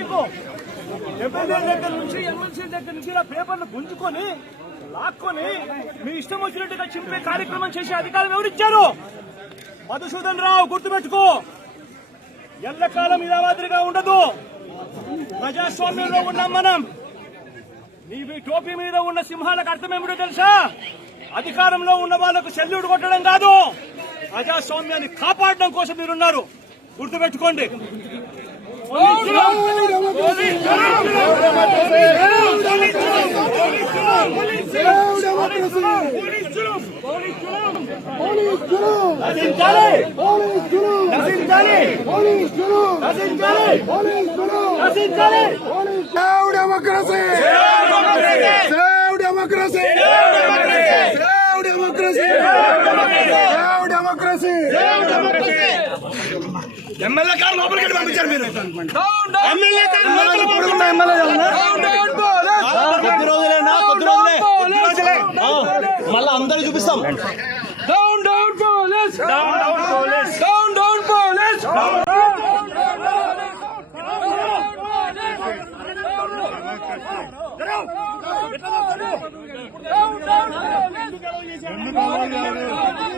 మీకు ఎమ్మెల్యే దగ్గర నుంచి ఎమ్మెల్సీ దగ్గర నుంచి ఇలా పేపర్లు గుంజుకొని లాక్కొని మీ ఇష్టం వచ్చినట్టుగా చింపే కార్యక్రమం చేసే అధికారం ఎవరిచ్చారు? మధుసూదన్ రావు, గుర్తుపెట్టుకో. ఎల్లకాలం ఇలా మాదిరిగా ఉండదు. ప్రజాస్వామ్యంలో ఉన్నాం మనం. నీవి టోపీ మీద ఉన్న సింహాలకు అర్థం ఏమిటో తెలుసా? అధికారంలో ఉన్న వాళ్లకు సెల్యూట్ కొట్టడం కాదు, ప్రజాస్వామ్యాన్ని కాపాడడం కోసం మీరున్నారు. గుర్తుపెట్టుకోండి. ఎమ్మెల్యే గారు లోపలికి పంపించారు మీరు. ఎమ్మెల్యే కొద్ది రోజులే మళ్ళా అందరూ చూపిస్తాం. Down down police, down down police, down down police.